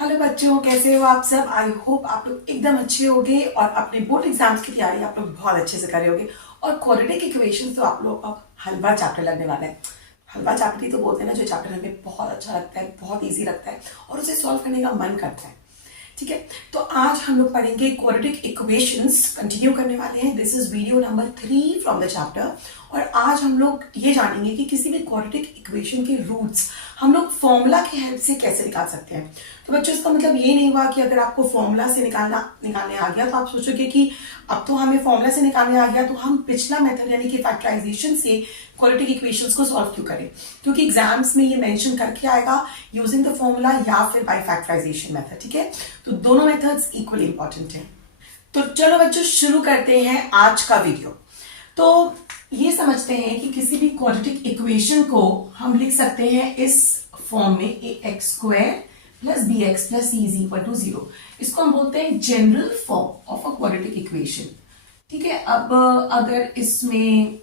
Hello बच्चों, कैसे हो आप सब। आई होप आप लोग एकदम अच्छे होगे और अपने बोर्ड एग्जाम्स की तैयारी आप लोग बहुत अच्छे से कर रहे होगे। और क्वाड्रेटिक इक्वेशन तो आप लोग अब हलवा चैप्टर लगने वाला है। हलवा चैप्टर ही तो बोलते हैं ना, जो चैप्टर हमें बहुत अच्छा लगता है, बहुत ईजी लगता है और उसे सॉल्व करने का मन करता है। ठीक है, तो आज हम लोग पढ़ेंगे क्वाड्रेटिक इक्वेशंस, कंटिन्यू करने वाले हैं। This is video number 3 from the chapter. और आज हम लोग ये जानेंगे कि किसी भी क्वाड्रेटिक इक्वेशन के रूट्स हम लोग फॉर्मूला की हेल्प से कैसे निकाल सकते हैं। तो बच्चों, इसका मतलब ये नहीं हुआ कि अगर आपको फॉर्मूला से निकालने आ गया तो आप सोचोगे कि अब तो हमें फॉर्मूला से निकालने आ गया तो हम पिछला मेथड यानी कि फैक्टराइजेशन से क्वाड्रेटिक इक्वेशंस को सॉल्व क्यों करें, क्योंकि एग्जाम्स में ये मेंशन करके आएगा यूजिंग द फॉर्मूला या फिर बाय फैक्टराइजेशन मेथड। ठीक है, तो दोनों मेथड्स इक्वली इंपॉर्टेंट हैं। तो चलो बच्चों, शुरू करते हैं आज का वीडियो। तो ये समझते हैं कि किसी भी क्वाड्रेटिक इक्वेशन को हम लिख सकते हैं इस फॉर्म में, ax² plus bx plus c is equal to 0। इसको हम बोलते हैं general form of a quadratic equation. ठीक है, अब अगर इसमें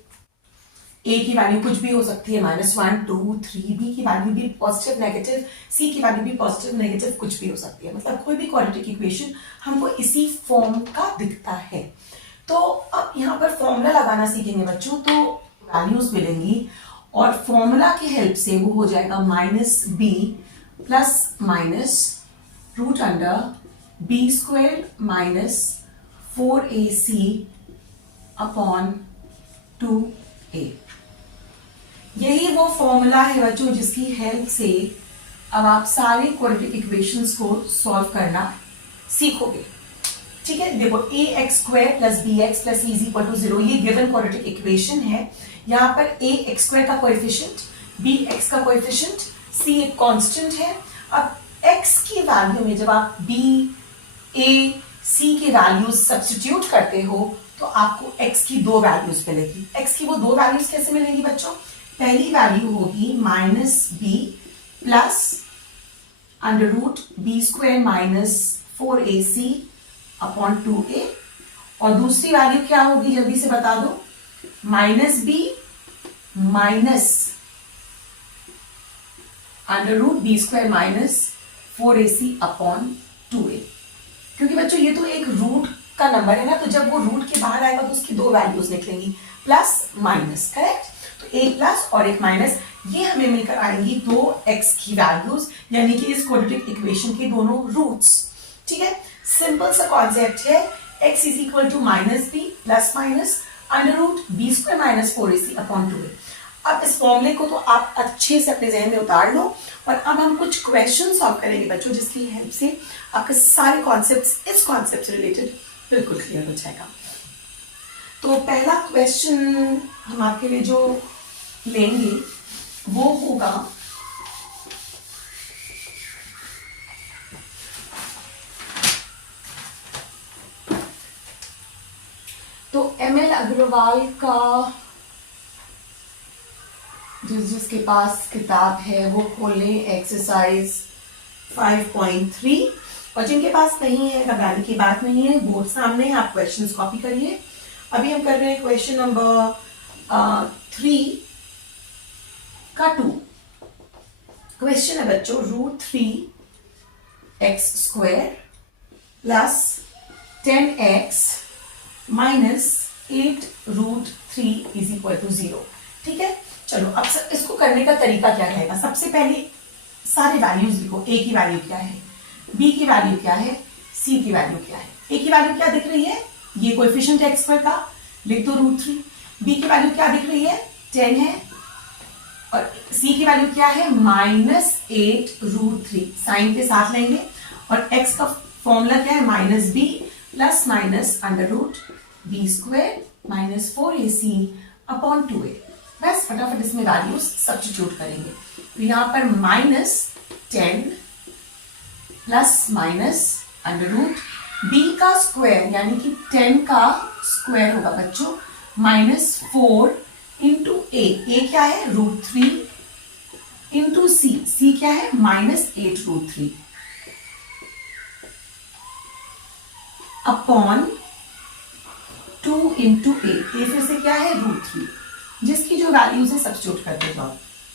a की वैल्यू कुछ भी हो सकती है, -1, 2, 3, b की वैल्यू भी पॉजिटिव नेगेटिव, c की वैल्यू भी पॉजिटिव नेगेटिव कुछ भी हो सकती है, मतलब कोई भी क्वाड्रेटिक इक्वेशन हमको इसी फॉर्म का दिखता है। तो अब यहाँ पर फॉर्मूला लगाना सीखेंगे बच्चों, तो वैल्यूज मिलेंगी और फॉर्मूला की हेल्प से वो हो जाएगा -b plus minus root under b² minus 4ac upon 2a। यही वो फॉर्मूला है बच्चों जिसकी हेल्प से अब आप सारे क्वाड्रेटिक इक्वेशंस को सॉल्व करना सीखोगे। ठीक है, देखो ax² plus bx plus c is equal to 0, ये गिवन क्वाड्रेटिक इक्वेशन है। यहाँ पर ax² का कोएफिशिएंट, bx का कोएफिशिएंट, c एक कांस्टेंट है। अब x की वैल्यू में जब आप b, a, c की वैल्यूज सब्स्टिट्यूट करते हो तो आपको x की दो वैल्यूज मिलेगी। x की वो दो वैल्यूज कैसे मिलेंगी बच्चों? पहली वैल्यू होगी -b plus under root b² minus 4ac upon 2a, और दूसरी वैल्यू क्या होगी जल्दी से बता दो? -b minus under root b² minus 4ac upon 2a। क्योंकि बच्चों ये तो एक रूट का नंबर है ना, तो जब वो रूट के बाहर आएगा तो उसकी दो वैल्यूज निकलेंगी, प्लस माइनस, करेक्ट। तो एक प्लस और एक माइनस, ये हमें मिलकर आएंगी दो x की वैल्यूज, यानी कि इस क्वाड्रेटिक इक्वेशन के दोनों रूट्स। ठीक है, सिंपल सा कॉन्सेप्ट है, x is equal to -b plus minus under root b² minus 4ac upon 2a। अब इस फॉर्मूले को तो आप अच्छे से अपने जहन में उतार लो और अब हम कुछ क्वेश्चन सॉल्व करेंगे बच्चों, जिसकी हेल्प से आपके सारे कॉन्सेप्ट्स इस कॉन्सेप्ट से रिलेटेड बिल्कुल क्लियर हो जाएगा। तो पहला क्वेश्चन हम आपके लिए जो लेंगे वो होगा तो ML अग्रवाल का जिसके पास किताब है वो खोलें एक्सरसाइज 5.3, और जिनके पास नहीं है घबराने की बात नहीं है, बोर्ड सामने आप क्वेश्चंस कॉपी करिए। अभी हम कर रहे हैं क्वेश्चन नंबर 3 का 2। क्वेश्चन है बच्चों √3x² plus 10x minus 8√3 is equal to 0। ठीक है, चलो अब इसको करने का तरीका क्या रहेगा? सबसे पहले सारे वैल्यूज लिखो। a की वैल्यू क्या है, b की वैल्यू क्या है, c की वैल्यू क्या है। a की वैल्यू क्या दिख रही है? ये कोएफिशिएंट है x² का, लिख दो √3। b की वैल्यू क्या दिख रही है? 10 है। और c की वैल्यू क्या है? -8√3, साइन के साथ लेंगे। और x का फॉर्मूला क्या है? -b plus minus under root b² minus 4ac upon 2a। बस फटाफट इसमें वैल्यूज सब्स्टिट्यूट करेंगे। तो यहां पर -10 plus minus under root b का स्क्वायर यानी कि 10 का स्क्वायर होगा बच्चों, -4 इंटू a क्या है? √3 इंटू c क्या है? -8√3 अपॉन 2 इंटू a फिर से क्या है? √3, जिसकी जो वैल्यूज है सब्स्टिट्यूट करते जाओ,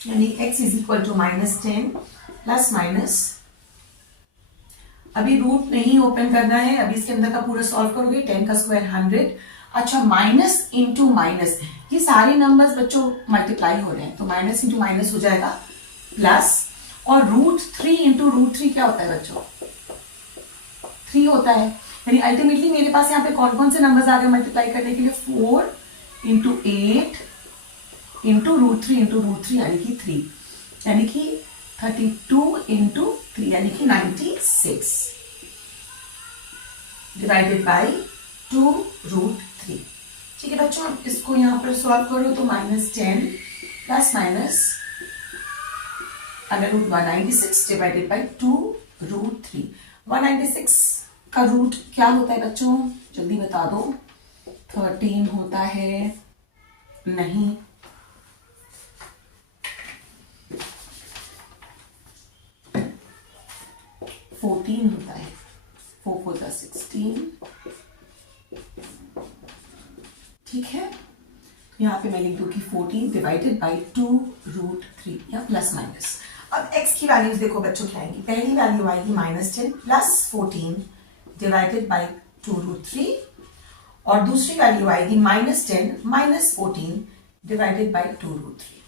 यानी x is equal to -10 plus minus अभी रूट नहीं ओपन करना है, अभी इसके अंदर का पूरा सॉल्व करोगे। 10 का स्क्वायर 100। अच्छा, माइनस इंटू माइनस, ये सारे नंबर्स बच्चों मल्टीप्लाई हो रहे हैं, तो माइनस इंटू माइनस हो जाएगा प्लस, और √3 इंटू √3 क्या होता है बच्चों? 3 होता है। यानी अल्टीमेटली मेरे पास यहाँ पे कौन कौन से नंबर्स आ गए मल्टीप्लाई करने के लिए? 4 इंटू 8 इंटू √3 इंटू √3 यानी कि 3, यानी कि 32 इंटू 3 यानी कि 96 डिवाइडेड बाई 2√3। ठीक है बच्चों, इसको यहां पर सॉल्व करो तो -10 प्लस माइनस √196 डिवाइडेड बाई 2√3। 196 का रूट क्या होता है बच्चों? जल्दी बता दो। 13 होता है? नहीं। 14 होता है। 4 4 16। ठीक है, यहाँ पे मैं लिख दूंगी 14 डिवाइडेड बाई 2√3 या प्लस माइनस। अब x की वैल्यूज देखो बच्चों क्या आएगी। पहली वैल्यू आएगी -10 प्लस 14 डिवाइडेड बाई 2√3, और दूसरी वैल्यू आएगी -10 माइनस 14 डिवाइडेड बाई 2√3।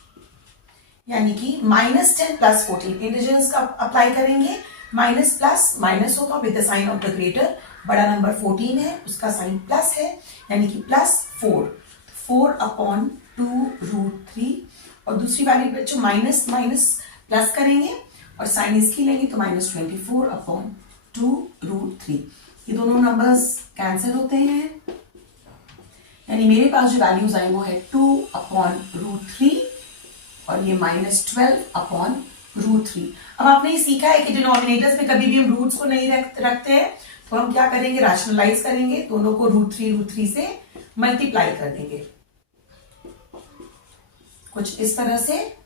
यानी कि -10 प्लस 14 इंडिविजुअल्स का अप्लाई करेंगे, माइनस प्लस माइनस होगा with the sign of the greater. बड़ा नंबर 14 है, उसका साइन प्लस है, यानी कि +4 अपॉन 2√3, और दूसरी वैल्यू बच्चों माइनस माइनस प्लस करेंगे और साइन इसकी लेंगे तो -24 अपॉन 2√3। ये दोनों नंबर्स कैंसिल होते हैं, यानी मेरे पास जो वैल्यूज आई वो है 2 अपॉन √3 और ये -12 अपॉन √3। अब आपने ये सीखा है कि डिनोमिनेटर्स में कभी भी हम रूट्स को नहीं रखते हैं, तो हम क्या करेंगे? रैशनलाइज करेंगे, दोनों को √3 से मल्टीप्लाई कर देंगे कुछ इस तरह से।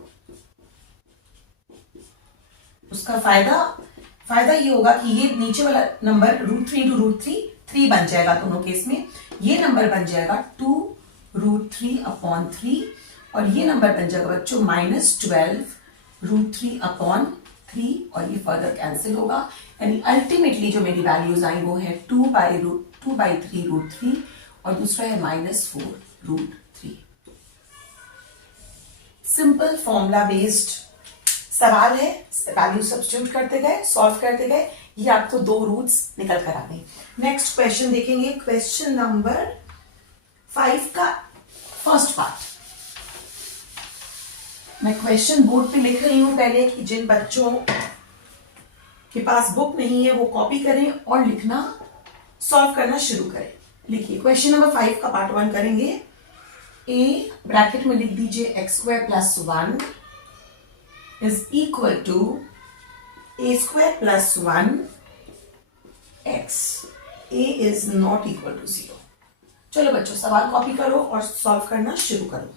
उसका फायदा ये होगा कि ये नीचे वाला नंबर √3 इंटू √3 3 बन जाएगा दोनों केस में। ये नंबर बन जाएगा 2√3 अपॉन 3, और ये नंबर बन जाएगा बच्चों -12 √3 अपॉन 3, और ये फर्दर कैंसिल होगा। यानी अल्टीमेटली जो मेरी वैल्यूज आई वो है 2/3 √3 और दूसरा है -4 √3। सिंपल फॉर्मूला बेस्ड सवाल है, वैल्यू सब्स्टिट्यूट करते गए, सॉल्व करते गए, ये आपको 2 रूट्स निकल कर आ गए। नेक्स्ट क्वेश्चन देखेंगे, क्वेश्चन नंबर 5 का फर्स्ट पार्ट। मैं क्वेश्चन बोर्ड पे लिख रही हूं पहले कि जिन बच्चों के पास बुक नहीं है वो कॉपी करें और लिखना सॉल्व करना शुरू करें। लिखिए क्वेश्चन नंबर 5 का पार्ट 1 करेंगे। a ब्रैकेट में लिख दीजिए x² plus 1 is equal to a² plus 1 x। a is not equal to 0। चलो बच्चों सवाल कॉपी करो और सॉल्व करना शुरू करो।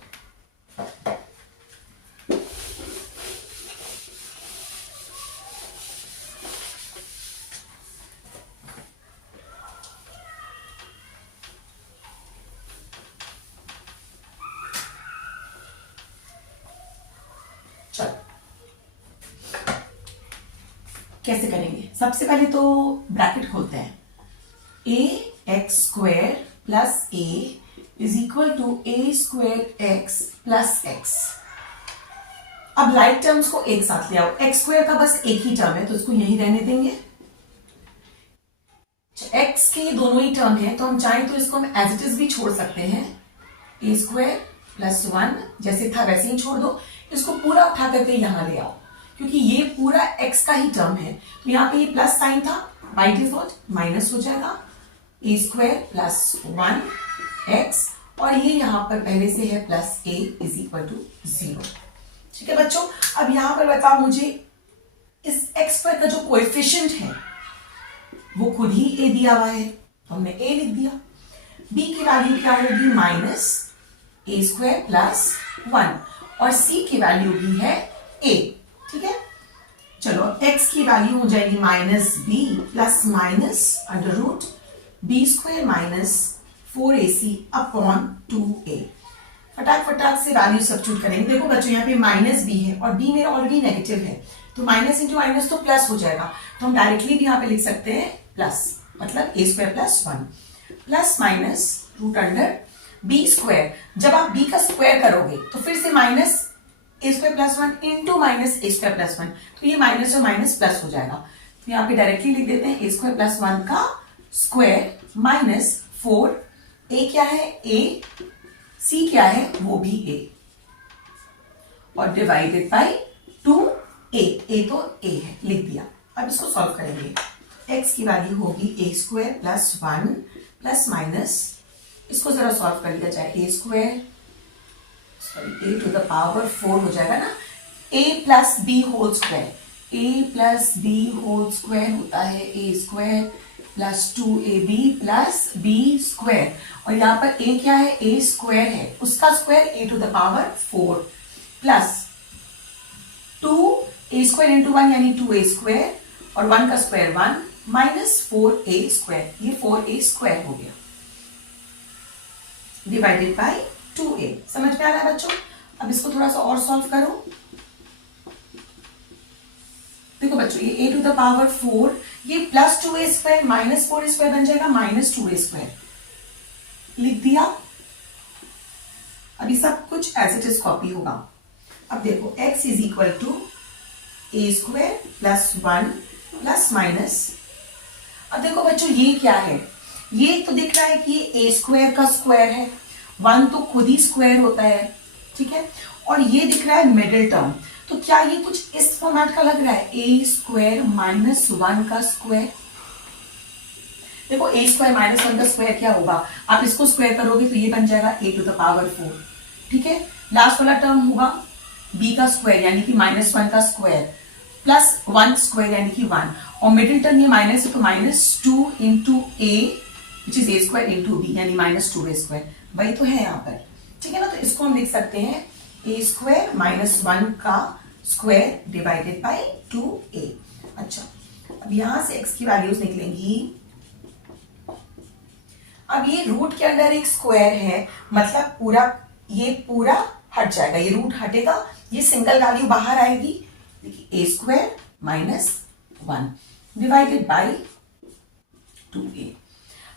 कैसे करेंगे? सबसे पहले तो ब्रैकेट खोलते हैं। ax² plus a is equal to a²x plus x। अब लाइक टर्म्स को एक साथ ले आओ। x² का बस एक ही टर्म है तो इसको यही रहने देंगे। x के दोनों ही टर्म है तो हम चाहें तो इसको हम एज इट इज भी छोड़ सकते हैं। a² प्लस 1 जैसे था वैसे ही छोड़ दो। इसको पूरा उठा करके यहां ले आओ क्योंकि ये पूरा x का ही टर्म है, तो यहाँ पे ये प्लस साइन था, बाई डिफॉल्ट माइनस हो जाएगा। a² प्लस 1x, और ये यहां पर पहले से है plus a is equal to 0। ठीक है बच्चों, अब यहां पर बताओ मुझे इस x² का जो कोएफिशिएंट है वो खुद ही a दिया हुआ है, तो हमने a लिख दिया। b की वैल्यू क्या होगी? -a² प्लस 1, और c की वैल्यू भी है a। ठीक है, चलो x की वैल्यू हो जाएगी -b plus minus √b² minus 4ac upon 2a। फटाक से वैल्यू सब्स्टिट्यूट करेंगे। देखो बच्चों यहाँ पे -b है और b मेरा ऑलरेडी नेगेटिव है, तो माइनस इंटू माइनस तो प्लस हो जाएगा, तो हम डायरेक्टली भी यहाँ पे लिख सकते हैं प्लस, मतलब a square plus 1 plus minus root under b square. जब आप बी का स्क्वायर करोगे तो फिर से minus a square plus 1 into minus a square plus 1, तो ये माइनस और माइनस प्लस हो जाएगा। तो यहाँ पे डायरेक्टली लिख देते हैं ए स्क्वायर प्लस 1 का स्क्वायर माइनस 4, ए क्या है ए, सी क्या है वो भी ए, और डिवाइडेड बाई 2a, ए तो ए है, लिख दिया। अब इसको सॉल्व करेंगे, x की वैल्यू होगी a square plus 1 plus minus, इसको जरा सॉल्व कर लिया जाए, a square sorry a to the power 4 हो जाएगा ना, a plus b whole square, a plus b whole square होता है a square plus 2ab plus b square, और यहाँ पर a क्या है a स्क्वायर है, उसका square a to the power 4 plus 2a square into 1 यानी 2a स्क्वायर, और 1 का स्क्वायर 1 माइनस 4a स्क्वायर, ये 4a स्क्वायर हो गया डिवाइडेड बाई 2a। समझ में आ रहा है बच्चों? अब इसको थोड़ा सा और सॉल्व करो। देखो बच्चों ये a टू द पावर 4, ये plus 2a square minus 4a square बन जाएगा माइनस 2a स्क्वायर, लिख दिया। अभी सब कुछ एज इट इज कॉपी होगा। अब देखो x is equal to a square plus 1 plus minus, अब देखो बच्चों ये क्या है, ये तो दिख रहा है कि ये ए स्क्वायर का स्क्वायर है, 1 तो खुद ही स्क्वायर होता है, ठीक है, और ये दिख रहा है मिडिल टर्म, तो क्या ये कुछ इस फॉर्मेट का लग रहा है, ए स्क्वायर माइनस 1 का स्क्वायर। देखो ए स्क्वायर माइनस 1 का स्क्वायर क्या होगा, आप इसको स्क्वायर करोगे तो ये बन जाएगा ए टू द पावर 4, ठीक है। लास्ट वाला टर्म होगा b का स्क्वायर यानी कि माइनस 1 का स्क्वायर प्लस 1 स्क्वायर यानी कि 1, और मिडिल टर्म ये माइनस है तो minus 2 into a which is a square into b यानी माइनस 2a स्क्वायर, वही तो है यहाँ पर, ठीक है ना। तो इसको हम लिख सकते हैं ए स्क्वायर माइनस 1 का स्क्वायर डिवाइडेड बाई 2a। अच्छा, अब यहां से x की वैल्यूज निकलेंगी। अब ये रूट के अंदर एक स्क्वायर है, मतलब पूरा ये पूरा हट जाएगा, ये रूट हटेगा, ये सिंगल वैल्यू बाहर आएगी, देखिए a square minus 1 divided by 2a।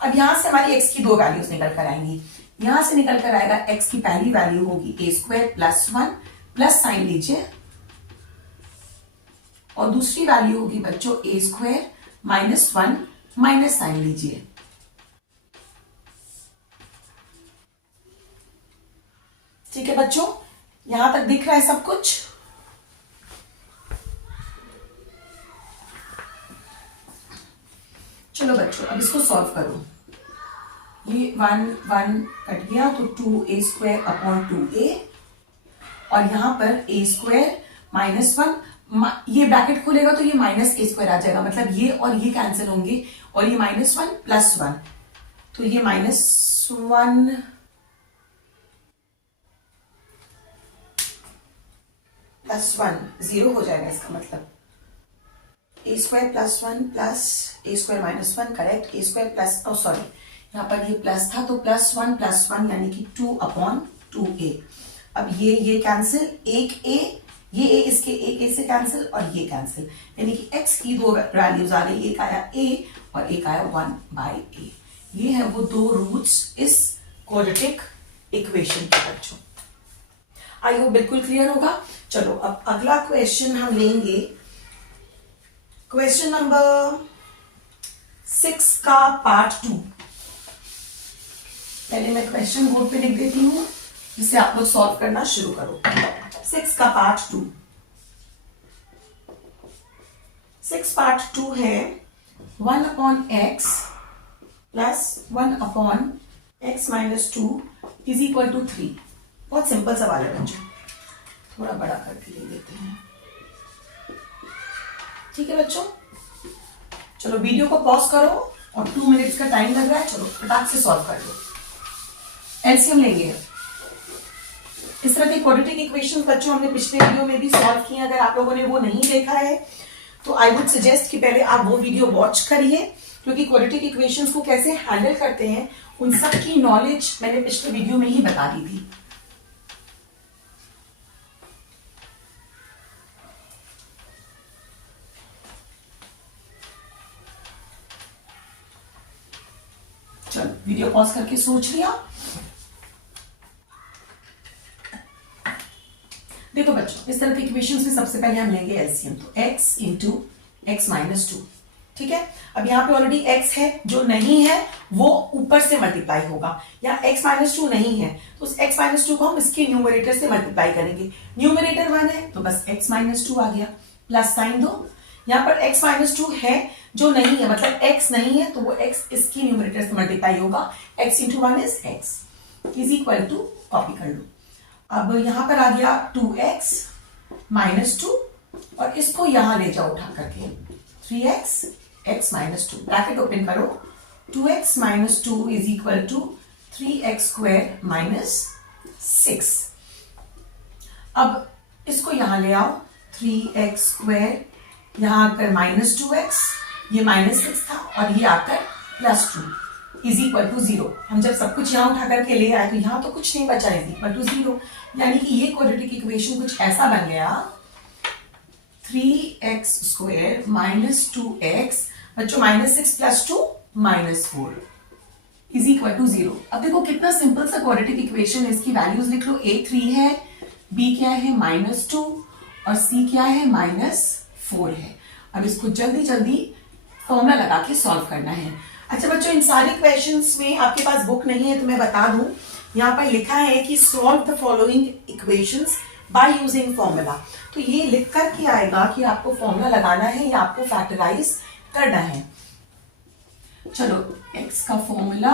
अब यहां से हमारी x की दो वैल्यूज निकल कर आएंगी, यहां से निकल कर आएगा x की पहली वैल्यू होगी a square plus 1 plus sign लीजिए, और दूसरी वैल्यू होगी बच्चों ए स्क्वायर माइनस 1 माइनस साइन लीजिए। ठीक है बच्चों, यहां तक दिख रहा है सब कुछ। चलो बच्चों अब इसको सॉल्व करो, ये 1 1 कट गया तो 2a स्क्वायर अपॉन 2a, और यहां पर a स्क्वायर माइनस 1, ये ब्रैकेट खोलेगा तो ये माइनस a स्क्वायर आ जाएगा, मतलब ये और ये कैंसिल होंगे, और ये माइनस 1 प्लस 1, तो ये माइनस 1 प्लस 1 0 हो जाएगा, इसका मतलब a square plus 1 plus A square minus 1, correct, A square plus sorry यहाँ पर ये प्लस था तो प्लस 1 यानी कि 2 अपॉन 2a। अब ये कैंसिल, एक a, ये a इसके एक a से कैंसिल और ये कैंसिल, यानी कि x की दो वैल्यूज आ गई, एक आया a और एक आया 1/a। ये है वो दो रूट्स इस क्वाड्रेटिक इक्वेशन के बच्चों। आई होप बिल्कुल क्लियर होगा। चलो अब अगला क्वेश्चन हम लेंगे, क्वेश्चन नंबर 6 का पार्ट 2। पहले मैं क्वेश्चन बोर्ड पे लिख देती हूँ जिससे आप लोग सॉल्व करना शुरू करो। 6 का पार्ट 2, 6 पार्ट 2 है 1 upon x plus 1 upon x minus 2 is equal to 3। बहुत सिंपल सवाल है बच्चों, थोड़ा बड़ा करके ले लेते हैं, ठीक है बच्चों। चलो वीडियो को पॉज करो, और 2 मिनट्स का टाइम लग रहा है, चलो फटाक से सॉल्व कर लो। एलसीएम लेंगे, इस तरह के क्वाड्रेटिक इक्वेशंस बच्चों हमने पिछले वीडियो में भी सॉल्व किए, अगर आप लोगों ने वो नहीं देखा है तो आई वुड सजेस्ट कि पहले आप वो वीडियो वॉच करिए, क्योंकि क्वाड्रेटिक इक्वेशंस को कैसे हैंडल करते हैं उन सब की नॉलेज मैंने पिछले वीडियो में ही बता दी थी। चलो वीडियो पॉज करके सोच लिया। देखो बच्चों, इस तरह के इक्वेशंस में सबसे पहले हम लेंगे एलसीएम, तो x into x minus two. ठीक है, अब यहाँ पे ऑलरेडी x है, जो नहीं है वो ऊपर से मल्टीप्लाई होगा, या x माइनस टू नहीं है तो उस x माइनस टू को हम इसके न्यूमरेटर से मल्टीप्लाई करेंगे। न्यूमरेटर 1 है तो बस x माइनस टू आ गया, प्लस साइन दो। यहाँ पर x माइनस टू है, जो नहीं है मतलब x नहीं है तो वो x इसकी न्यूमरेटर से मल्टीप्लाई होगा। x into one is x is equal to, copy कर लो। अब यहां पर आ गया 2x माइनस टू, और इसको यहां ले जाओ उठा करके 3x x minus two, bracket open करो, 2x minus two is equal to 3x square minus 6। अब इसको यहां ले आओ, 3x स्क्वायर, यहां आकर माइनस 2x, ये माइनस 6 था, और ये आकर प्लस 2 इज इक्वल टू 0। हम जब सब कुछ यहां उठा करके ले आए तो यहां तो कुछ नहीं बचा, इज इक्वल टू 0, यानी कि ये क्वाड्रेटिक इक्वेशन कुछ ऐसा बन गया, 3x स्क्वायर माइनस 2x, बच्चों minus 6 plus 2 minus 4 is equal to 0। अब देखो कितना सिंपल सा क्वाड्रेटिक इक्वेशन है, इसकी वैल्यूज लिख लो, a 3 है, b क्या है माइनस 2, और c क्या है माइनस 4 है। अब इसको जल्दी जल्दी फॉर्मूला लगा के सॉल्व करना है। अच्छा बच्चों, इन सारे क्वेश्चंस में आपके पास बुक नहीं है तो मैं बता दूं, यहाँ पर लिखा है कि solve the following equations by using formula. तो ये लिख कर के आएगा कि आपको फॉर्मूला लगाना है या आपको फैक्टराइज करना है। चलो x का फॉर्मूला,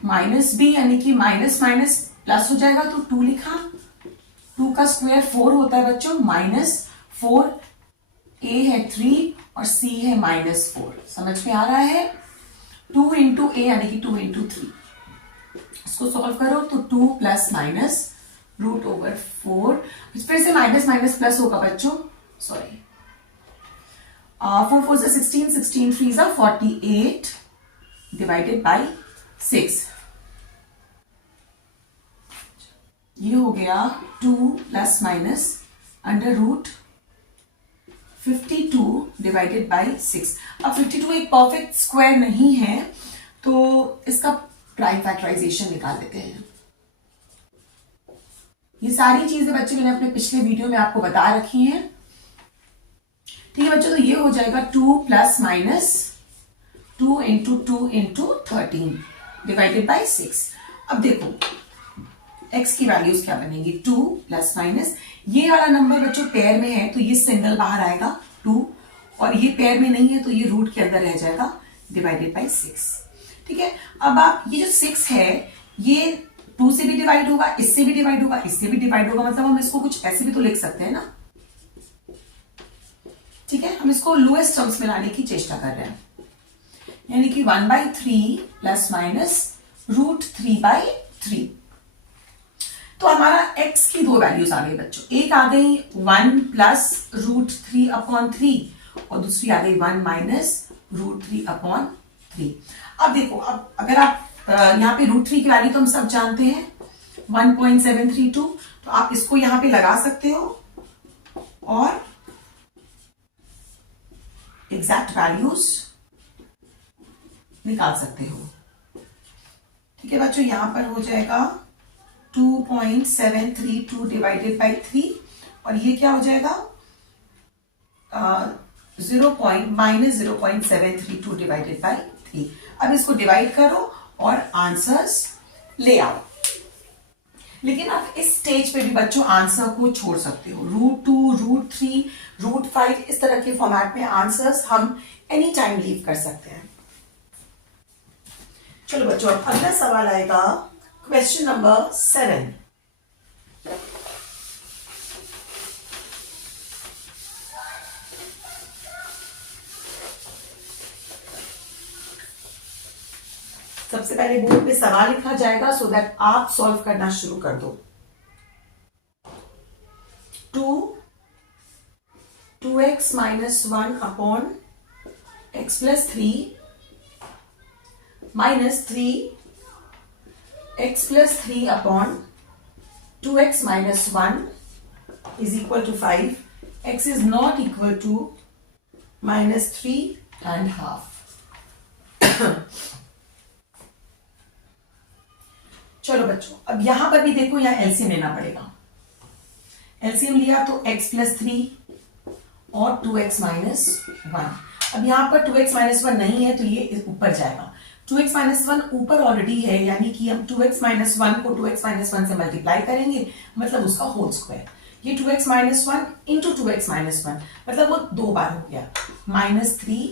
माइनस b यानी कि माइनस माइनस प्लस हो जाएगा तो 2 लिखा, 2 का स्क्वायर 4 होता है बच्चों, माइनस 4, a है 3 और c है माइनस 4। समझ में आ रहा है? 2 इंटू ए यानी कि 2 इंटू 3, इसको सॉल्व करो तो 2 प्लस माइनस रूट ओवर 4, फिर से माइनस माइनस प्लस होगा बच्चों, सॉरी, 4 4 से 16, 16 3 जा 48 डिवाइडेड बाई 6, ये हो गया 2 plus minus under root 52 divided by 6। अब 52 एक परफेक्ट स्क्वायर नहीं है तो इसका प्राइम फैक्टराइजेशन निकाल लेते हैं। ये सारी चीजें बच्चे मैंने अपने पिछले वीडियो में आपको बता रखी हैं। ठीक है बच्चों, तो ये हो जाएगा 2 plus minus 2 into 13 divided by 6। अब देखो x की वैल्यूज क्या बनेगी, 2 प्लस माइनस, ये वाला नंबर बच्चों पेयर में है तो ये सिंगल बाहर आएगा 2, और ये पेयर में नहीं है तो ये रूट के अंदर रह जाएगा डिवाइडेड बाई 6। ठीक है, अब आप ये जो 6 है ये 2 से भी डिवाइड होगा, इससे भी डिवाइड होगा, इससे भी डिवाइड होगा, मतलब हम इसको कुछ ऐसे भी तो लिख सकते हैं ना। ठीक है, हम इसको लोएस्ट टर्म्स में लाने की चेष्टा कर रहे हैं, यानी कि 1/3 प्लस माइनस रूट 3/3। तो हमारा x की दो वैल्यूज आ गई बच्चों, एक आ गई 1 प्लस रूट 3/3 और दूसरी आ गई 1 माइनस रूट 3/3। अब देखो, अब अगर आप यहाँ पे रूट 3 की वैल्यू तो हम सब जानते हैं 1.732, तो आप इसको यहां पे लगा सकते हो और एग्जैक्ट वैल्यूज निकाल सकते हो। ठीक है बच्चों, यहां पर हो जाएगा 2.732 डिवाइडेड बाई 3 और ये क्या हो जाएगा -0.732 डिवाइडेड बाई 3। अब इसको डिवाइड करो और आंसर्स ले आओ। लेकिन आप इस स्टेज पे भी बच्चों आंसर को छोड़ सकते हो, √2, √3, √5 इस तरह के फॉर्मेट में आंसर्स हम एनी टाइम लीव कर सकते हैं। चलो बच्चों, अब अगला सवाल आएगा, क्वेश्चन नंबर 7। सबसे पहले बोर्ड पे सवाल लिखा जाएगा सो दैट आप सॉल्व करना शुरू कर दो। 2x minus 1 upon x plus 3 minus 3x plus 3 upon 2x minus 1 is equal to 5 x is not equal to -3.5। चलो बच्चों, अब यहां पर भी देखो, यहां एलसीएम लेना पड़ेगा। एलसीएम लिया तो x प्लस 3 और 2x माइनस 1। अब यहां पर 2x माइनस 1 नहीं है तो ये ऊपर जाएगा। 2x माइनस 1 ऊपर ऑलरेडी है, यानी कि हम 2x माइनस 1 को 2x माइनस 1 से मल्टीप्लाई करेंगे, मतलब उसका होल स्क्वायर। ये 2x minus 1 into 2x minus 1, मतलब वो 2 बार हो गया। -3,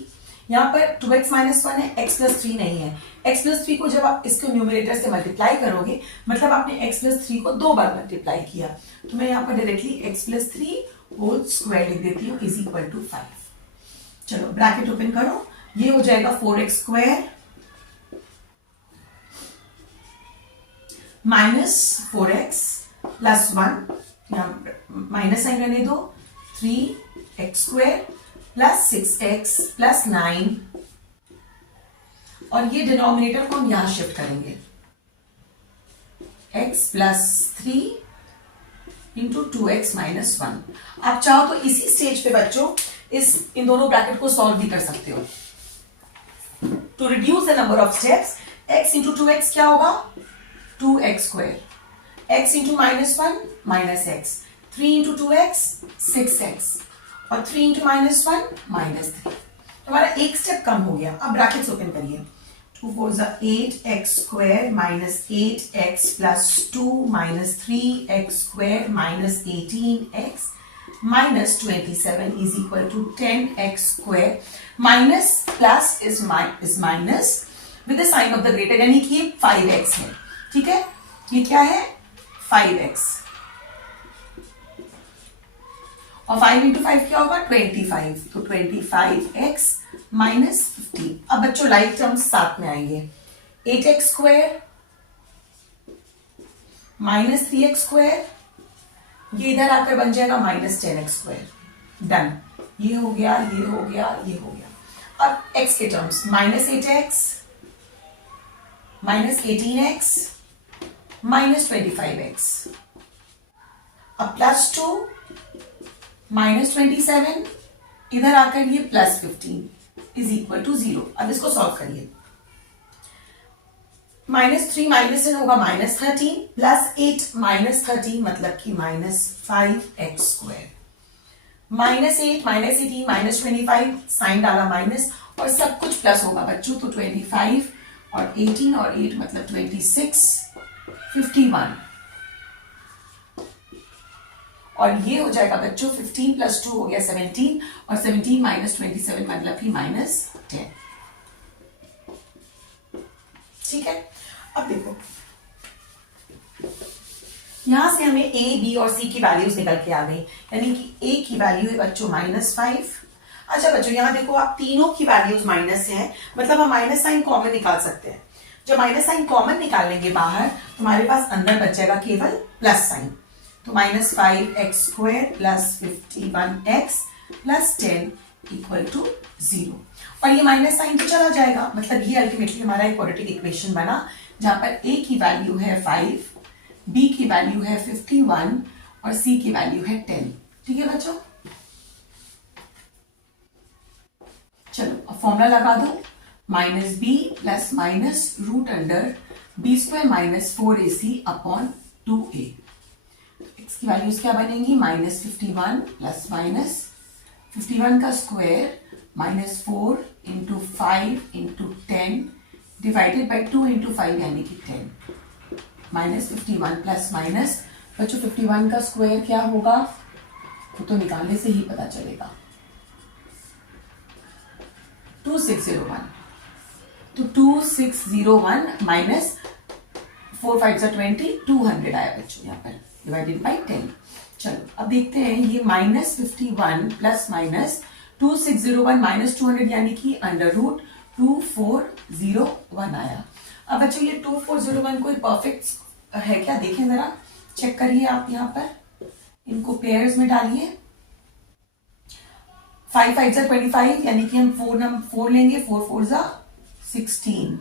यहाँ पर 2x माइनस 1 है, x प्लस 3 नहीं है। x प्लस 3 को जब आप इसको न्यूमरेटर से मल्टीप्लाई करोगे, मतलब आपने x प्लस 3 को 2 बार मल्टीप्लाई किया, तो मैं यहाँ पर directly x plus 3 whole square लिख देती हूँ इज इक्वल टू 5। चलो ब्रैकेट ओपन करो, ये हो जाएगा 4x square minus 4x plus 1, यहाँ माइनस साइन रहने दो, 3x square plus 6x plus 9, और ये डिनोमिनेटर को हम यहां शिफ्ट करेंगे, x plus 3 into 2x minus 1। आप चाहो तो इसी स्टेज पे बच्चों इन दोनों ब्रैकेट को सॉल्व भी कर सकते हो। To reduce the number of steps, x into 2x क्या होगा, 2x square, x into minus 1 minus x, 3 into 2x 6x, और 3 इंटू माइनस 1 माइनस 3। हमारा एक स्टेप कम हो गया। अब ब्रैकेट्स ओपन करिए, 2 4 जा 8x square minus 8x plus 2 minus 3x square minus 18x minus 27 is equal to 10x square. Minus plus is minus with the sign of the greater, यानी कि 5x है। ठीक है, ये क्या है, 5x, और 5 इंटू 5 क्या होगा, 25, तो 25x माइनस 15। अब बच्चों लाइक टर्म्स साथ में आएंगे, 8x square minus 3x square, ये इधर आकर बन जाएगा माइनस 10x स्क्वायर। डन, ये हो गया, ये हो गया, ये हो गया। अब x के terms, minus 8x minus 18x minus 25x, अब प्लस 2 माइनस 27, इधर आकर ये प्लस 15 इज इक्वल टू 0। अब इसको सॉल्व करिए, -3 माइनस n होगा -13, प्लस 8 माइनस 13 मतलब कि minus 5x square, -8 minus 18 minus 25, sign डाला माइनस, और सब कुछ प्लस होगा बच्चों, तो 25 और 18 और 8 मतलब 26, 51, और ये हो जाएगा बच्चों 15 प्लस 2 हो गया 17, और 17 माइनस 27 मतलब कि माइनस 10। ठीक है, अब देखो यहां से हमें a, b और c की वैल्यूज निकल के आ गई, यानी कि a की वैल्यू है बच्चों -5। अच्छा बच्चों, यहां देखो आप तीनों की वैल्यूज माइनस है, मतलब हम माइनस साइन कॉमन निकाल सकते हैं। जब माइनस साइन कॉमन निकाल लेंगे बाहर, तो हमारे पास अंदर बच जाएगा केवल प्लस साइन, तो -5x square plus 51x plus 10 equal to 0, और ये माइनस साइन तो चला जाएगा, मतलब ये अल्टीमेटली हमारा एक क्वाड्रेटिक इक्वेशन बना, जहां पर a की वैल्यू है 5, b की वैल्यू है 51 और c की वैल्यू है 10। ठीक है बच्चों, चलो अब फॉर्मूला लगा दो, -b plus minus root under b square minus 4ac upon 2a। x की वैल्यूज क्या बनेंगी, -51 प्लस माइनस 51 का स्क्वायर -4 into 5 into 10 divided by 2 into 5 यानी कि 10, -51 प्लस माइनस बच्चों 51 का स्क्वायर क्या होगा, तो निकालने से ही पता चलेगा, 2601, तो 2601 माइनस 4 5 20, 200 आया बच्चों यहाँ पर, डिवाइडेड बाई 10। चलो अब देखते हैं, ये -51 प्लस माइनस 2601 माइनस 200 यानी कि अंडर रूट 2401 आया। अब बच्चों ये 2401 कोई परफेक्ट है क्या, देखें जरा, चेक करिए आप, यहाँ पर इनको पेयर्स में डालिए, 5 5 जा 25 यानी कि हम 4 लेंगे, 4 4 जा 16,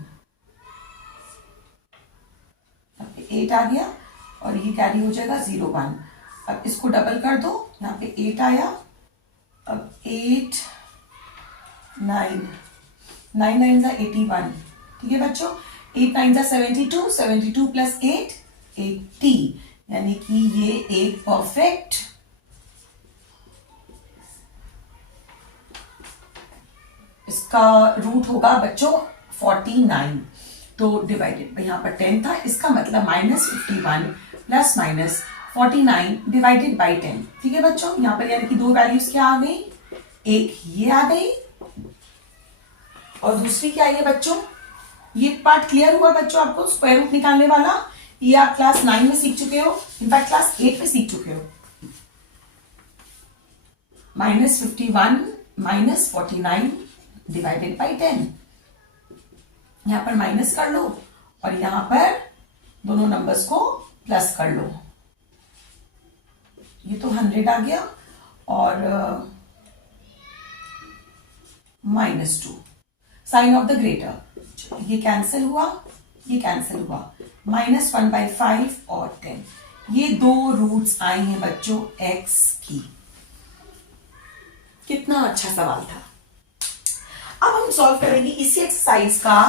8 आ गया, और ये कैरी हो जाएगा 01। अब इसको डबल कर दो, यहाँ पे 8 आया अब 8 9 9 9 जा 81, ठीक है बच्चों। 8 9 जा 72, 72 प्लस 8 80, यानी कि ये एक परफेक्ट इसका रूट होगा बच्चों 49। तो डिवाइडेड यहाँ पर 10 था, इसका मतलब -51 प्लस माइनस 49 डिवाइडेड बाई 10, ठीक है बच्चों। यहाँ पर यानी कि दो वैल्यूज क्या आ गई, एक ये आ गई और दूसरी क्या आई है बच्चों। ये पार्ट क्लियर हुआ बच्चों आपको, स्क्वायर रूट निकालने वाला। ये आप क्लास 9 में सीख चुके हो, इनफैक्ट क्लास 8 में सीख चुके हो। -51 माइनस 49 डिवाइडेड बाई 10, यहां पर माइनस कर लो और यहां पर दोनों नंबर्स को प्लस कर लो। ये तो 100 आ गया और -2 साइन ऑफ द ग्रेटर, ये कैंसिल हुआ, ये कैंसिल हुआ। -1/5 और 10, ये दो रूट्स आई हैं बच्चों x की। कितना अच्छा सवाल था। अब हम सॉल्व करेंगे इसी एक्सरसाइज का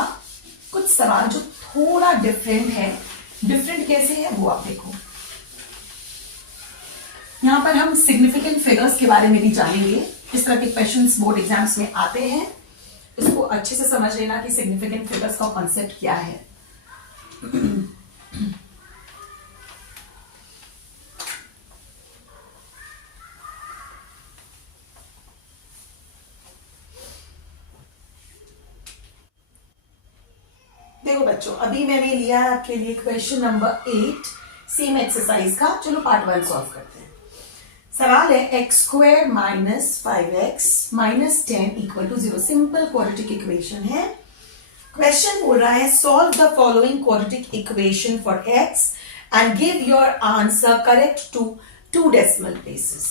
कुछ सवाल जो थोड़ा डिफरेंट है। डिफरेंट कैसे है वो आप देखो। यहां पर हम सिग्निफिकेंट फिगर्स के बारे में भी जानेंगे। इस तरह के क्वेश्चंस बोर्ड एग्जाम्स में आते हैं, इसको अच्छे से समझ लेना कि सिग्निफिकेंट फिगर्स का कॉन्सेप्ट क्या है। देखो बच्चों, अभी मैंने लिया है आपके लिए क्वेश्चन नंबर 8 सेम एक्सरसाइज का। चलो पार्ट 1 सॉल्व करते हैं। सवाल है x² minus 5x minus 10 equal to 0। Simple quadratic equation है। क्वेश्चन बोल रहा है solve the following quadratic equation for x and give your answer correct to 2 decimal places.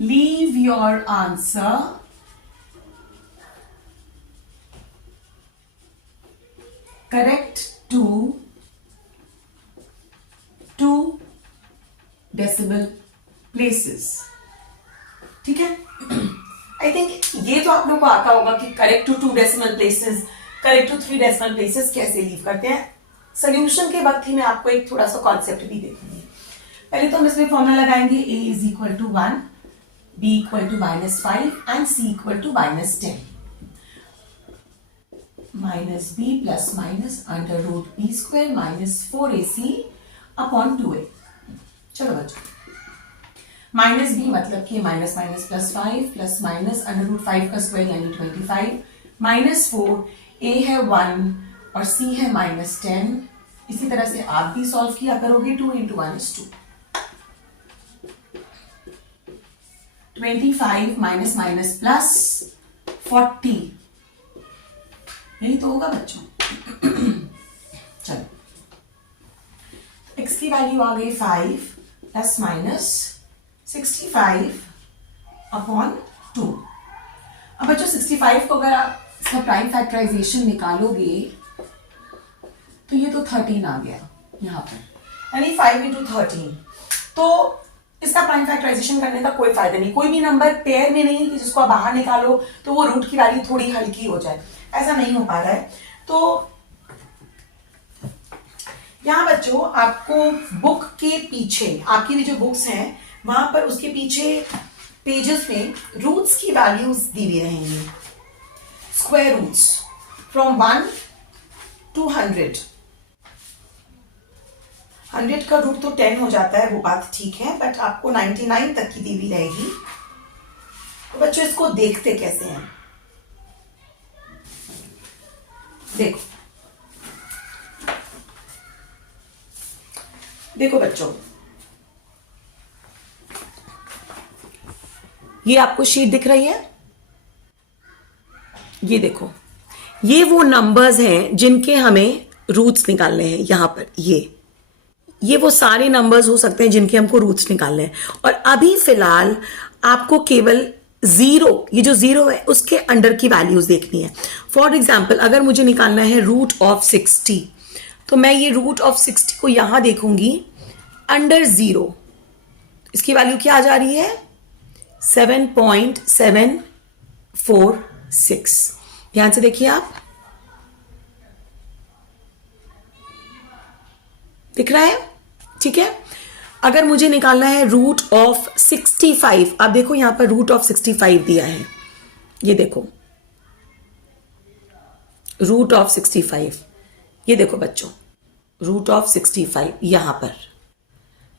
Leave your answer correct to 2 decimal places, ठीक है। I think ये तो आप लोग को आता होगा कि correct to 2 decimal places, correct to 3 decimal places कैसे लीव करते हैं। सोल्यूशन के वक्त ही मैं आपको एक थोड़ा सा कॉन्सेप्ट भी देखूंगी। पहले तो हम इसमें फॉर्मूला लगाएंगे a is equal to 1, b equal to -5 and c equal to -10। -b plus minus under root b square minus 4ac upon 2a। चलो बच्चों, -b मतलब कि minus minus plus 5 plus minus under root 5 का square यानी 25 -4, a है 1 और c है -10। इसी तरह से आप भी सॉल्व किया करोगे। 2 × 1 is 2। 25 माइनस माइनस प्लस 40, यही तो होगा बच्चों। चलो, x की वैल्यू आ गई 5 प्लस माइनस 65 अपॉन 2। अब बच्चों 65 को अगर आप इसका प्राइम फैक्टराइजेशन निकालोगे तो ये तो 13 आ गया यहां पर, यानी 5 × 13। तो इसका प्राइम फैक्टराइजेशन करने का कोई फायदा नहीं। कोई भी नंबर पेयर में नहीं कि जिसको आप बाहर निकालो तो वो रूट की वैल्यू थोड़ी हल्की हो जाए, ऐसा नहीं हो पा रहा है। तो यहां बच्चों आपको बुक के पीछे, आपकी भी जो बुक्स हैं वहां पर उसके पीछे पेजेस में रूट्स की वैल्यूज दी हुई रहेंगी। Square roots from 1 to 100। 100 का रूट तो 10 हो जाता है, वो बात ठीक है, बट आपको 99 तक की दी हुई रहेगी। तो बच्चों इसको देखते कैसे हैं, देखो देखो बच्चों, ये आपको शीट दिख रही है। ये देखो, ये वो नंबर्स हैं जिनके हमें रूट्स निकालने हैं। यहां पर ये वो सारे नंबर्स हो सकते हैं जिनके हमको रूट्स निकालने हैं। और अभी फिलहाल आपको केवल 0, ये जो 0 है उसके अंडर की वैल्यूज देखनी है। फॉर एग्जाम्पल अगर मुझे निकालना है रूट ऑफ 60, तो मैं ये रूट ऑफ 60 को यहां देखूंगी अंडर 0। इसकी वैल्यू क्या आ जा रही है, 7.746। ध्यान से देखिए आप, दिख रहा है? ठीक है। अगर मुझे निकालना है रूट ऑफ 65, आप देखो यहां पर रूट ऑफ 65 दिया है, ये देखो रूट ऑफ 65, ये देखो बच्चों रूट ऑफ 65 यहां पर,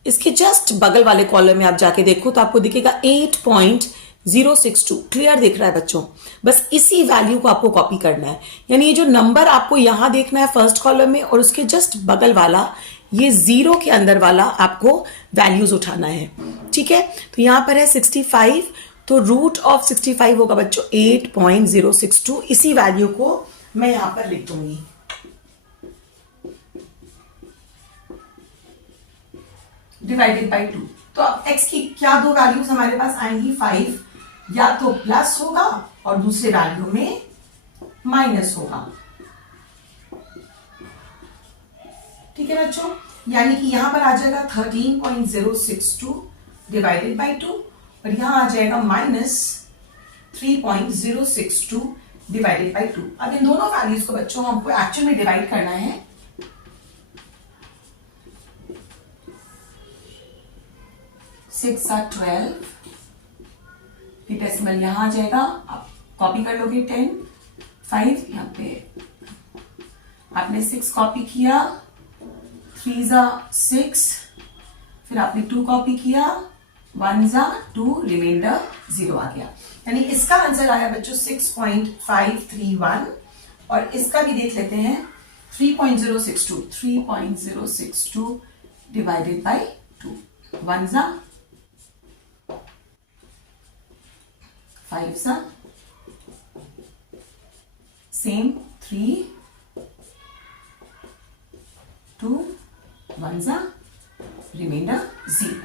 इसके जस्ट बगल वाले कॉलम में आप जाके देखो तो आपको दिखेगा 8.062। क्लियर दिख रहा है बच्चों? बस इसी वैल्यू को आपको कॉपी करना है, यानी ये जो नंबर आपको यहां देखना है फर्स्ट कॉलम में, और उसके जस्ट बगल वाला ये जीरो के अंदर वाला आपको वैल्यूज उठाना है। ठीक है, तो यहां पर है 65, तो रूट ऑफ 65 होगा बच्चों 8.062। इसी वैल्यू को मैं यहां पर लिख दूंगी। Divided by 2। तो अब x की क्या दो वैल्यूज हमारे पास आएंगी? 5 या तो प्लस होगा और दूसरे वैल्यू में माइनस होगा। ठीक है बच्चों, यानी कि यहां पर आ जाएगा 13.062 डिवाइडेड बाई 2, और यहां आ जाएगा माइनस 3.062 डिवाइडेड बाई 2। अब इन दोनों वैल्यूज को बच्चों हमको एक्चुअल में डिवाइड करना है। 6 और 12, डेसिमल यहां आ जाएगा, आप कॉपी कर लोगे 10, 5 यहां पे आपने 6 कॉपी किया, 3 जा 6, फिर आपने 2 कॉपी किया, 1 जा 2, रिमाइंडर 0 आ गया। यानी इसका आंसर आया बच्चों 6.531, और इसका भी देख लेते हैं 3.062 डिवाइडेड बाई 2, 1 जा 5 जा सेम 3, 2, 1 जा रिमाइंडर 0,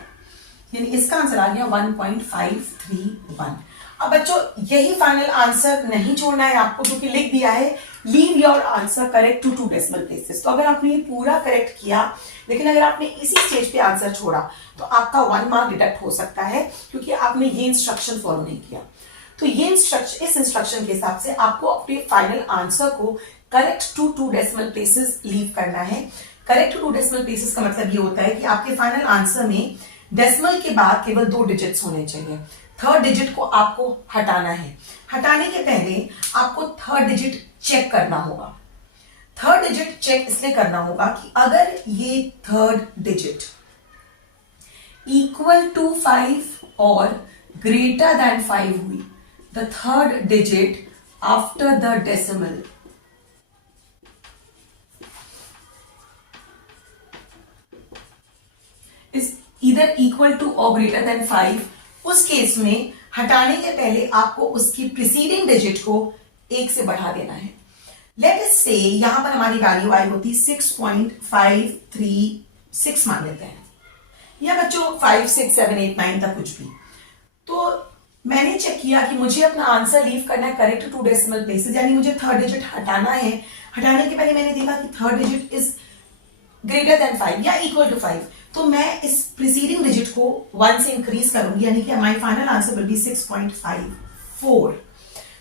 यानी इसका आंसर आ गया 1.531। अब बच्चों यही फाइनल आंसर नहीं छोड़ना है आपको, क्योंकि लिख दिया है leave your answer correct to 2 decimal places. तो अगर आपने ये पूरा करेक्ट किया, लेकिन अगर आपने इसी स्टेज पे आंसर छोड़ा तो आपका 1 मार्क डिडक्ट हो सकता है, क्योंकि आपने ये इंस्ट्रक्शन फॉलो नहीं किया। तो ये इंस्ट्रक्शन, इस इंस्ट्रक्शन के हिसाब से आपको अपने फाइनल आंसर को correct to 2 decimal places leave करना है। करेक्ट टू 2 डेसिमल प्लेसेस का मतलब ये होता है कि आपके फाइनल आंसर में डेसिमल के बाद केवल 2 डिजिट्स होने चाहिए। थर्ड डिजिट को आपको हटाना है। हटाने के पहले आपको थर्ड डिजिट चेक करना होगा। थर्ड डिजिट चेक इसलिए करना होगा कि अगर ये थर्ड डिजिट इक्वल टू 5 और ग्रेटर देन 5 हुई, the third digit after the decimal is either equal to और ग्रेटर देन 5, उस केस में हटाने के पहले आपको उसकी प्रीसीडिंग डिजिट को 1 से बढ़ा देना है। लेट अस से यहां पर हमारी वैल्यू आई होती 6.536 मान लेते हैं, या बच्चों 5, 6, 7, 8, 9 तक कुछ भी। तो मैंने चेक किया कि मुझे अपना आंसर लीव करना है करेक्ट टू 2 डेसिमल प्लेसेस, यानी मुझे थर्ड डिजिट हटाना है। हटाने के पहले मैंने देखा कि third digit is greater than 5 या इक्वल टू 5, तो मैं इस प्रीसीडिंग डिजिट को 1 से इंक्रीज करूंगी, यानी कि my final answer will be 6.54।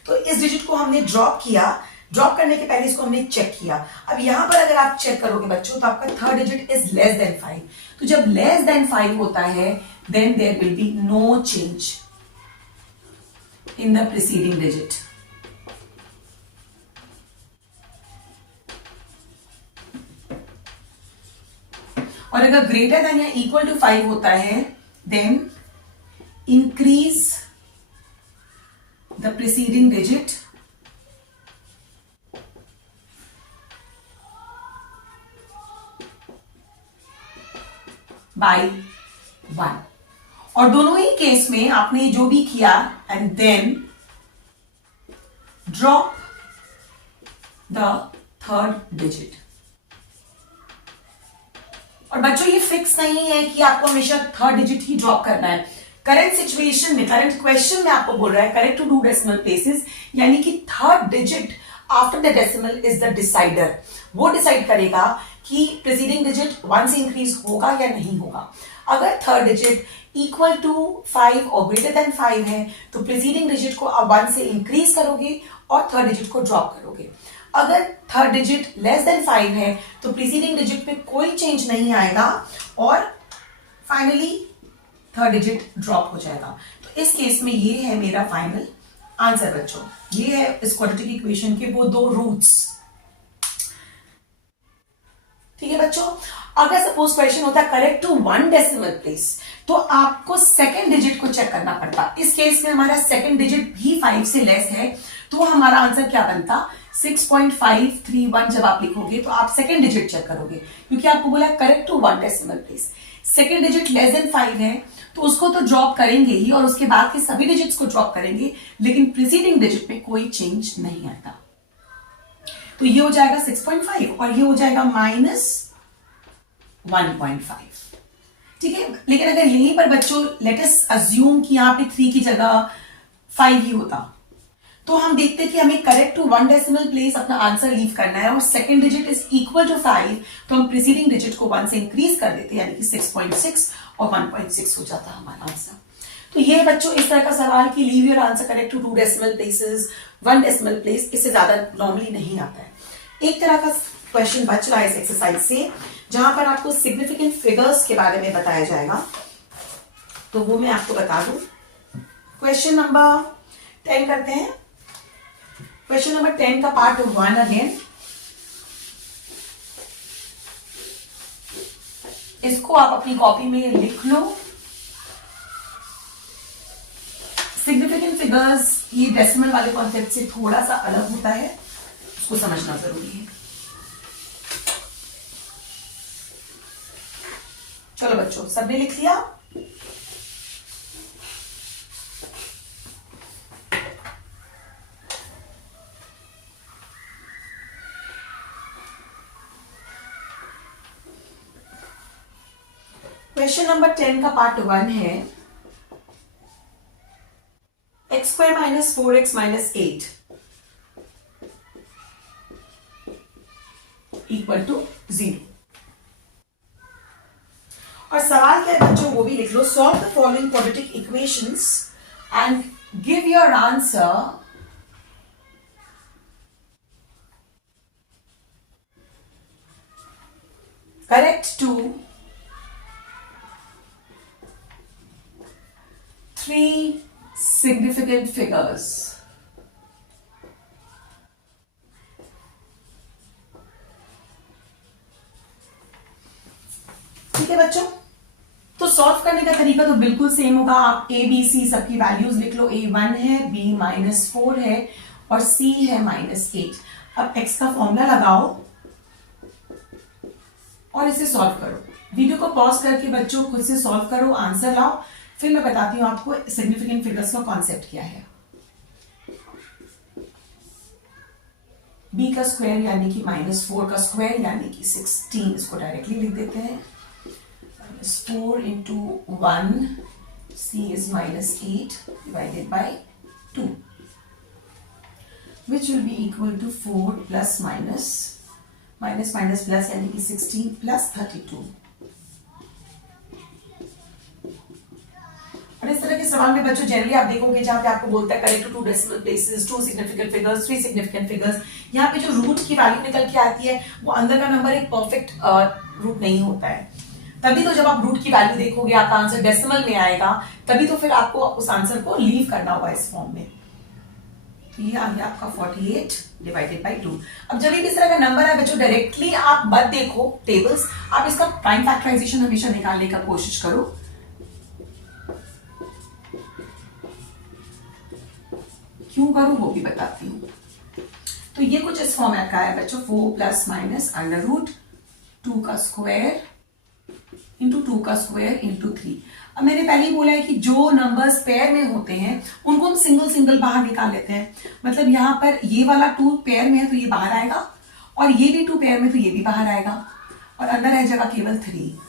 तो इस डिजिट को हमने ड्रॉप किया। ड्रॉप करने के पहले इसको हमने चेक किया। अब यहां पर अगर आप चेक करोगे बच्चों तो आपका third digit is less than 5। तो जब लेस देन 5 होता है then there will be no change in the preceding digit. और अगर ग्रेटर देन या इक्वल टू 5 होता है then increase the preceding digit by 1। और दोनों ही केस में आपने जो भी किया and then drop the third digit. और बच्चों ये फिक्स नहीं है कि आपको हमेशा थर्ड डिजिट ही ड्रॉप करना है। करंट सिचुएशन में, करंट क्वेश्चन में आपको बोल रहा है करेक्ट टू 2 डेसिमल प्लेसेस, यानी कि third digit after the decimal is the decider. वो डिसाइड करेगा कि प्रीसीडिंग डिजिट 1 से इंक्रीज होगा या नहीं होगा। अगर थर्ड डिजिट इक्वल टू 5 और ग्रेटर देन 5 है तो प्रीसीडिंग डिजिट को आप 1 से इंक्रीज करोगे और थर्ड डिजिट को ड्रॉप करोगे। अगर थर्ड डिजिट लेस देन 5 है तो प्रीसीडिंग डिजिट पे कोई चेंज नहीं आएगा और फाइनली थर्ड डिजिट ड्रॉप हो जाएगा। तो इस केस में ये है मेरा फाइनल आंसर बच्चों। ये है इस क्वाड्रेटिक इक्वेशन के वो दो रूट्स। ठीक है बच्चों, अगर सपोज क्वेश्चन होता है करेक्ट टू 1 डेसिमल प्लेस तो आपको सेकंड डिजिट को चेक करना पड़ता। इस केस में हमारा सेकंड डिजिट भी 5 से लेस है तो हमारा आंसर क्या बनता 6.531। जब आप लिखोगे तो आप सेकंड डिजिट चेक करोगे क्योंकि आपको बोला correct to 1 decimal place. Second digit less than 5 है तो उसको तो ड्रॉप करेंगे ही और उसके बाद के सभी डिजिट्स को ड्रॉप करेंगे, लेकिन प्रीसीडिंग डिजिट में कोई चेंज नहीं आता। तो ये हो जाएगा 6.5 और ये हो जाएगा -1.5। ठीक है, लेकिन अगर यहीं पर बच्चों लेट अस अज्यूम कि यहां पे 3 की जगह 5 ही होता तो हम देखते हैं कि हमें करेक्ट टू 1 डेसिमल प्लेस अपना आंसर लीव करना है और second digit is equal to 5 तो हम प्रीसीडिंग डिजिट को 1 से इंक्रीज कर देते हैं यानी कि 6.6 और 1.6 हो जाता है हमारा आंसर। तो ये बच्चों इस तरह का सवाल कि leave your answer correct to 2 decimal places 1 decimal place, इससे ज्यादा नॉर्मली नहीं आता है। एक तरह का क्वेश्चन बच रहा है इस एक्सरसाइज से जहां पर आपको सिग्निफिकेंट फिगर्स के बारे में बताया जाएगा, तो वो मैं आपको बता दूं। क्वेश्चन नंबर 10 करते हैं। क्वेश्चन नंबर 10 का पार्ट 1 अगेन। इसको आप अपनी कॉपी में लिख लो। सिग्निफिकेंट फिगर्स ये डेसिमल वाले कॉन्सेप्ट से थोड़ा सा अलग होता है, उसको समझना जरूरी है। चलो बच्चों, सबने लिख लिया? क्वेश्चन नंबर 10 का पार्ट 1 है x² - 4x - 8 = 0। और सवाल क्या है बच्चों वो भी लिख लो। Solve the following quadratic equations and give your answer correct to 3 significant figures। ठीक है बच्चों, तो सॉल्व करने का तरीका तो बिल्कुल सेम होगा। आप ए बी सी सबकी वैल्यूज लिख लो। ए 1 है, बी -4 है और सी है -8। अब एक्स का फॉर्मूला लगाओ और इसे सॉल्व करो। वीडियो को पॉज करके बच्चों खुद से सॉल्व करो, आंसर लाओ, फिर मैं बताती हूं आपको सिग्निफिकेंट फिगर्स का कॉन्सेप्ट क्या है। बी का स्क्वायर यानी कि -4 का स्क्वायर यानी कि 16, इसको डायरेक्टली लिख देते हैं। -4 into 1, c is -8 divided by 2, which will be equal to 4 plus minus plus यानी कि 16 plus 32। और इस तरह के सवाल में बच्चों जनरली आप देखोगे जहां पे आपको बोलता है correct to 2 decimal places, 2 significant figures, 3 significant figures, यहाँ पे जो रूट की वैल्यू निकल के आती है वो अंदर का नंबर एक परफेक्ट रूट नहीं होता है। तभी तो जब आप रूट की वैल्यू देखोगे आपका आंसर डेसिमल में आएगा, तभी तो फिर आपको उस आंसर को लीव करना होगा इस फॉर्म में। तो ये आ गया आपका 48 डिवाइडेड बाई 2। अब जब भी इस तरह का नंबर है बच्चों डायरेक्टली आप मत देखो टेबल्स, आप इसका प्राइम फैक्टराइजेशन हमेशा निकालने का कोशिश करो। क्यों करूं वो भी बताती हूं। तो ये कुछ इस फॉर्मेट का है बच्चों, 4 प्लस माइनस अंडर रूट 2 का स्क्वायर इंटू 2 का स्क्वायर इंटू 3। अब मैंने पहले ही बोला है कि जो नंबर्स पेयर में होते हैं उनको हम सिंगल सिंगल बाहर निकाल लेते हैं। मतलब यहां पर ये वाला 2 पेयर में है तो ये बाहर आएगा और ये भी 2 पेयर में तो ये भी बाहर आएगा और अंदर रह जाएगा केवल 3।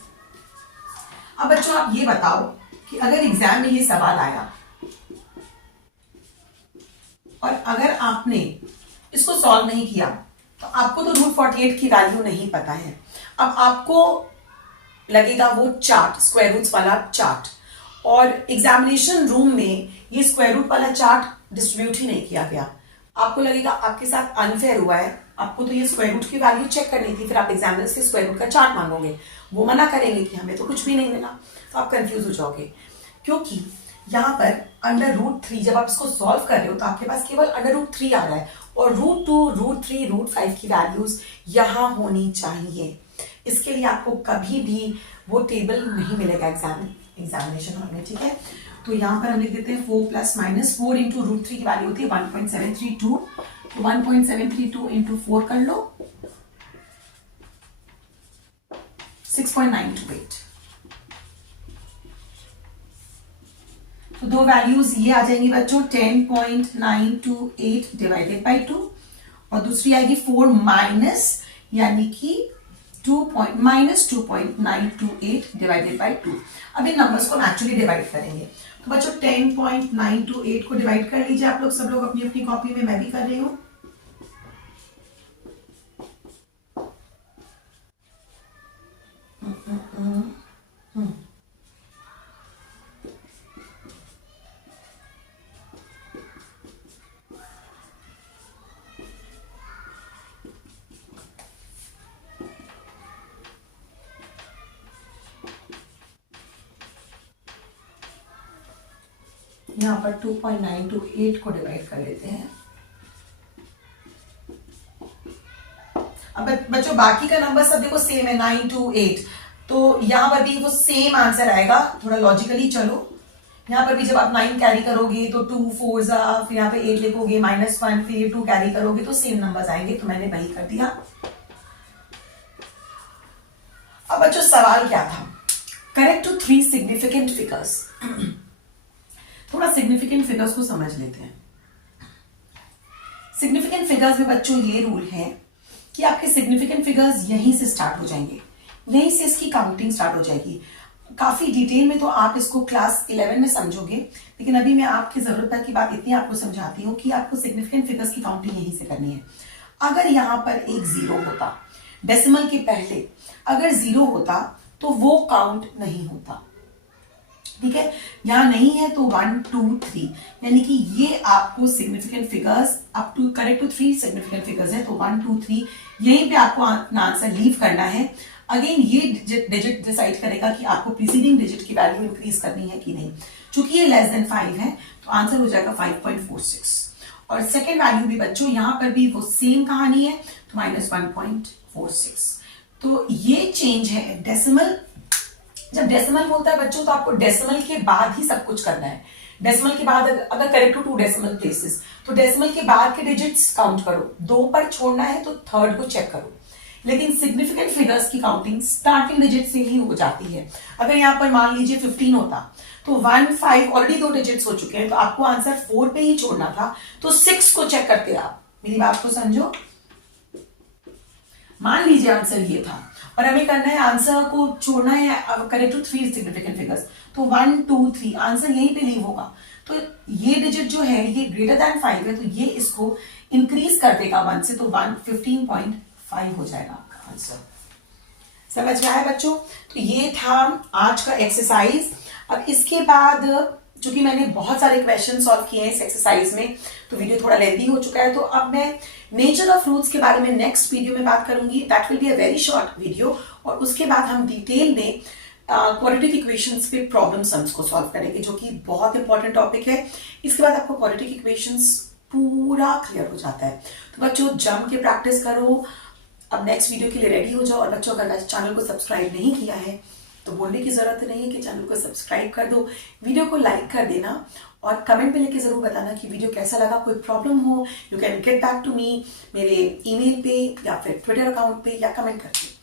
अब बच्चों आप ये बताओ कि अगर एग्जाम में ये सवाल आया और अगर आपने इसको सॉल्व नहीं किया तो आपको तो √48 की वैल्यू नहीं पता है। अब आपको लगेगा वो चार्ट, स्क्वायर रूट्स वाला चार्ट, और एग्जामिनेशन रूम में ये स्क्वायर रूट वाला चार्ट डिस्ट्रीब्यूट ही नहीं किया गया। आपको लगेगा आपके साथ अनफेयर हुआ है, आपको तो ये स्क्वायर रूट की वैल्यू चेक करनी थी, फिर आप एग्जामिनर से स्क्वायर रूट का चार्ट मांगोगे, वो मना करेंगे कि हमें तो कुछ भी नहीं मिला, तो आप कंफ्यूज हो जाओगे। क्योंकि यहाँ पर √3 जब आप इसको सॉल्व कर रहे हो तो आपके पास केवल √3 आ रहा है, और √2, √3, √5 की वैल्यूज यहाँ होनी चाहिए। इसके लिए आपको कभी भी वो टेबल नहीं मिलेगा एग्जामिनेशन हॉल में, ठीक है। तो यहाँ पर हम लिख देते हैं 4 + - 4 इंटू √3 की वैल्यू होती है 1.732, तो 1.732 इंटू 4 कर लो, 6.928। तो दो वैल्यूज ये आ जाएंगी बच्चों, 10.928 डिवाइडेड बाई 2, और दूसरी आएगी 4 माइनस, यानी कि -2.928 डिवाइडेड बाई 2। अब इन नंबर्स को एक्चुअली डिवाइड करेंगे, तो बच्चों 10.928 को डिवाइड कर लीजिए आप लोग, सब लोग अपनी अपनी कॉपी में, मैं भी कर रही हूँ। यहाँ पर 2.928 को डिवाइड कर लेते हैं। अब बच्चों बाकी का नंबर सब देखो सेम है, 928, तो यहाँ पर भी वो सेम आंसर आएगा। थोड़ा लॉजिकली चलो, यहाँ पर भी जब आप 9 कैरी करोगे तो 2 4 फिर यहाँ पे 8 लिखोगे, -1, फिर ये 2 कैरी करोगे तो सेम नंबर्स आएंगे, तो मैंने वही कर दिया। अब बच्चों सवाल क्या था, करेक्ट टू 3 सिग्निफिकेंट फिगर्स। थोड़ा सिग्निफिकेंट फिगर्स को समझ लेते हैं। सिग्निफिकेंट फिगर्स में बच्चों ये रूल है कि आपके सिग्निफिकेंट फिगर्स यहीं से स्टार्ट हो जाएंगे, यहीं से इसकी काउंटिंग स्टार्ट हो जाएगी। काफी डिटेल में तो आप इसको क्लास 11 में समझोगे, लेकिन अभी मैं आपकी जरूरत की बात इतनी आपको समझाती हूँ कि आपको सिग्निफिकेंट फिगर्स की काउंटिंग यहीं से करनी है। अगर यहाँ पर एक 0 होता, डेसिमल के पहले अगर 0 होता तो वो काउंट नहीं होता, ठीक है। यहां नहीं है तो 1 2 3, यानी कि ये आपको significant figures up to correct to 3 significant figures है, तो 1 2 3 यहीं पे आपको अपना आंसर लीव करना है। अगेन ये डिजिट डिसाइड करेगा कि आपको प्रीसीडिंग डिजिट की वैल्यू इंक्रीज करनी है कि नहीं। चूंकि ये <5 है तो आंसर हो जाएगा 5.46, और सेकेंड वैल्यू भी बच्चों यहां पर भी वो सेम कहानी है, तो -1.46। तो ये चेंज है डेसिमल। जब डेसिमल होता है बच्चों तो आपको डेसिमल के बाद ही सब कुछ करना है। डेसिमल के बाद अगर करेक्ट टू 2 डेसिमल प्लेसेस, तो डेसिमल के बाद के डिजिट्स काउंट करो, 2 पर छोड़ना है तो थर्ड को चेक करो। लेकिन सिग्निफिकेंट फिगर्स की काउंटिंग स्टार्टिंग डिजिट से ही हो जाती है। अगर यहाँ पर मान लीजिए 15 होता तो 1 5 ऑलरेडी 2 डिजिट्स हो चुके हैं, तो आपको आंसर 4 पे ही छोड़ना था, तो 6 को चेक करते आप। मेरी बात को समझो, मान लीजिए आंसर ये था और हमें करना है आंसर को छोड़ना है करेक्ट टू 3 सिग्निफिकेंट फिगर्स, तो 1 2 3 आंसर यहीं पे लीव होगा। तो ये डिजिट जो है ये >5 है, तो ये इसको इंक्रीज कर देगा 1 से, तो 15.5 हो जाएगा आपका आंसर। समझ में आया बच्चों? तो ये था आज का एक्सरसाइज। अब इसके बाद चूंकि मैंने बहुत सारे क्वेश्चन सॉल्व किए हैं इस एक्सरसाइज में, तो वीडियो थोड़ा लेंथी हो चुका है, तो अब मैं नेचर ऑफ फ्रूट्स के बारे में नेक्स्ट वीडियो में बात करूंगी। That will be a very short video, और उसके बाद हम डिटेल में क्वाड्रेटिक इक्वेशंस पे प्रॉब्लम सम्स को सॉल्व करेंगे, जो कि बहुत इंपॉर्टेंट टॉपिक है। इसके बाद आपको क्वाड्रेटिक इक्वेशंस पूरा क्लियर हो जाता है। तो बच्चों जम के प्रैक्टिस करो, अब नेक्स्ट वीडियो के लिए रेडी हो जाओ। और बच्चों अगर चैनल को सब्सक्राइब नहीं किया है तो बोलने की जरूरत नहीं है कि चैनल को सब्सक्राइब कर दो, वीडियो को लाइक कर देना, और कमेंट में लेके जरूर बताना कि वीडियो कैसा लगा। कोई प्रॉब्लम हो you can get back to me मेरे ईमेल पे या फिर ट्विटर अकाउंट पे या कमेंट करके।